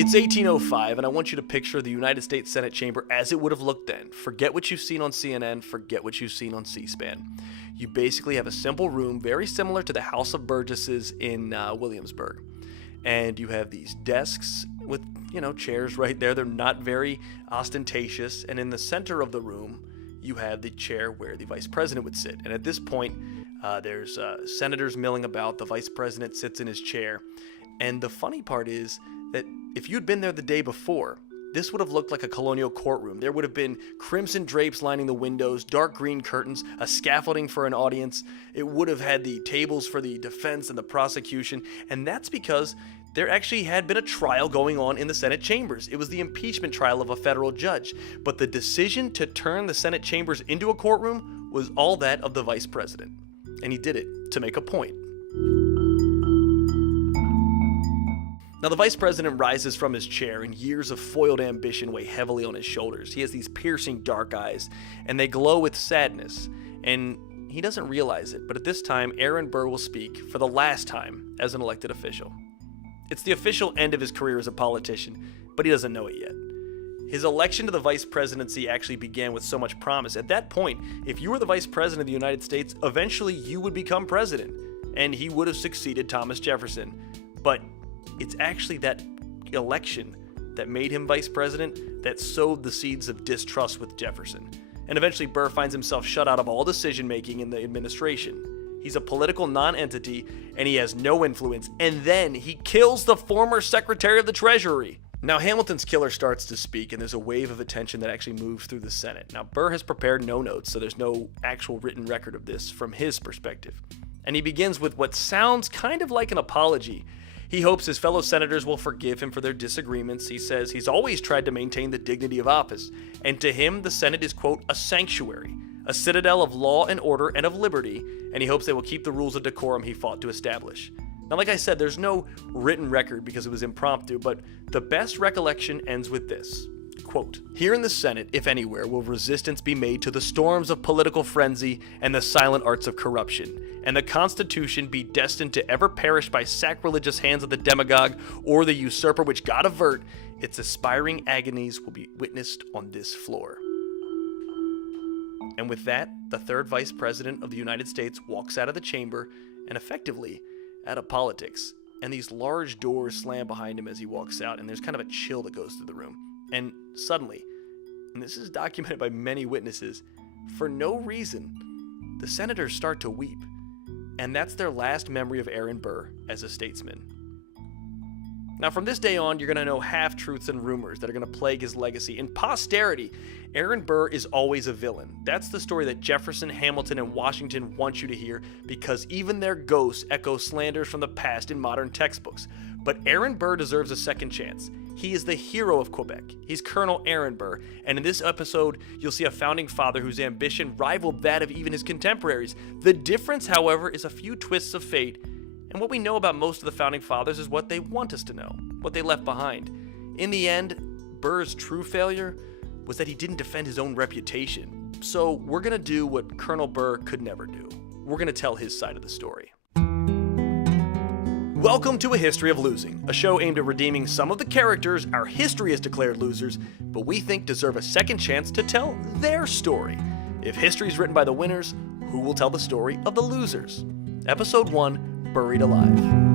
It's 1805, and I want you to picture the United States Senate chamber as it would have looked then. Forget what you've seen on CNN, forget what you've seen on C-SPAN. You basically have a simple room very similar to the House of Burgesses in Williamsburg. And you have these desks with, chairs right there. They're not very ostentatious. And in the center of the room, you have the chair where the vice president would sit. And at this point, there's senators milling about. The vice president sits in his chair. And the funny part is that if you'd been there the day before, this would have looked like a colonial courtroom. There would have been crimson drapes lining the windows, dark green curtains, a scaffolding for an audience. It would have had the tables for the defense and the prosecution. And that's because there actually had been a trial going on in the Senate chambers. It was the impeachment trial of a federal judge. But the decision to turn the Senate chambers into a courtroom was all that of the vice president. And he did it to make a point. Now, the vice president rises from his chair, and years of foiled ambition weigh heavily on his shoulders. He has these piercing dark eyes, and they glow with sadness, and he doesn't realize it, but at this time, Aaron Burr will speak for the last time as an elected official. It's the official end of his career as a politician, but he doesn't know it yet. His election to the vice presidency actually began with so much promise. At that point, if you were the vice president of the United States, eventually you would become president, and he would have succeeded Thomas Jefferson. But it's actually that election that made him vice president that sowed the seeds of distrust with Jefferson. And eventually Burr finds himself shut out of all decision-making in the administration. He's a political non-entity, and he has no influence. And then he kills the former Secretary of the Treasury. Now, Hamilton's killer starts to speak, and there's a wave of attention that actually moves through the Senate. Now, Burr has prepared no notes, so there's no actual written record of this from his perspective. And he begins with what sounds kind of like an apology. He hopes his fellow senators will forgive him for their disagreements. He says he's always tried to maintain the dignity of office, and to him, the Senate is, quote, a sanctuary, a citadel of law and order and of liberty, and he hopes they will keep the rules of decorum he fought to establish. Now, like I said, there's no written record because it was impromptu, but the best recollection ends with this. Quote, here in the Senate, if anywhere, will resistance be made to the storms of political frenzy and the silent arts of corruption, and the Constitution be destined to ever perish by sacrilegious hands of the demagogue or the usurper, which God avert, its aspiring agonies will be witnessed on this floor. And with that, the third vice president of the United States walks out of the chamber and effectively out of politics. And these large doors slam behind him as he walks out, and there's kind of a chill that goes through the room. And suddenly, and this is documented by many witnesses, for no reason, the senators start to weep. And that's their last memory of Aaron Burr as a statesman. Now, from this day on, you're going to know half-truths and rumors that are going to plague his legacy. In posterity, Aaron Burr is always a villain. That's the story that Jefferson, Hamilton, and Washington want you to hear, because even their ghosts echo slanders from the past in modern textbooks. But Aaron Burr deserves a second chance. He is the hero of Quebec. He's Colonel Aaron Burr, and in this episode, you'll see a founding father whose ambition rivaled that of even his contemporaries. The difference, however, is a few twists of fate, and what we know about most of the founding fathers is what they want us to know, what they left behind. In the end, Burr's true failure was that he didn't defend his own reputation. So we're going to do what Colonel Burr could never do. We're going to tell his side of the story. Welcome to A History of Losing, a show aimed at redeeming some of the characters our history has declared losers, but we think deserve a second chance to tell their story. If history is written by the winners, who will tell the story of the losers? Episode 1, Buried Alive.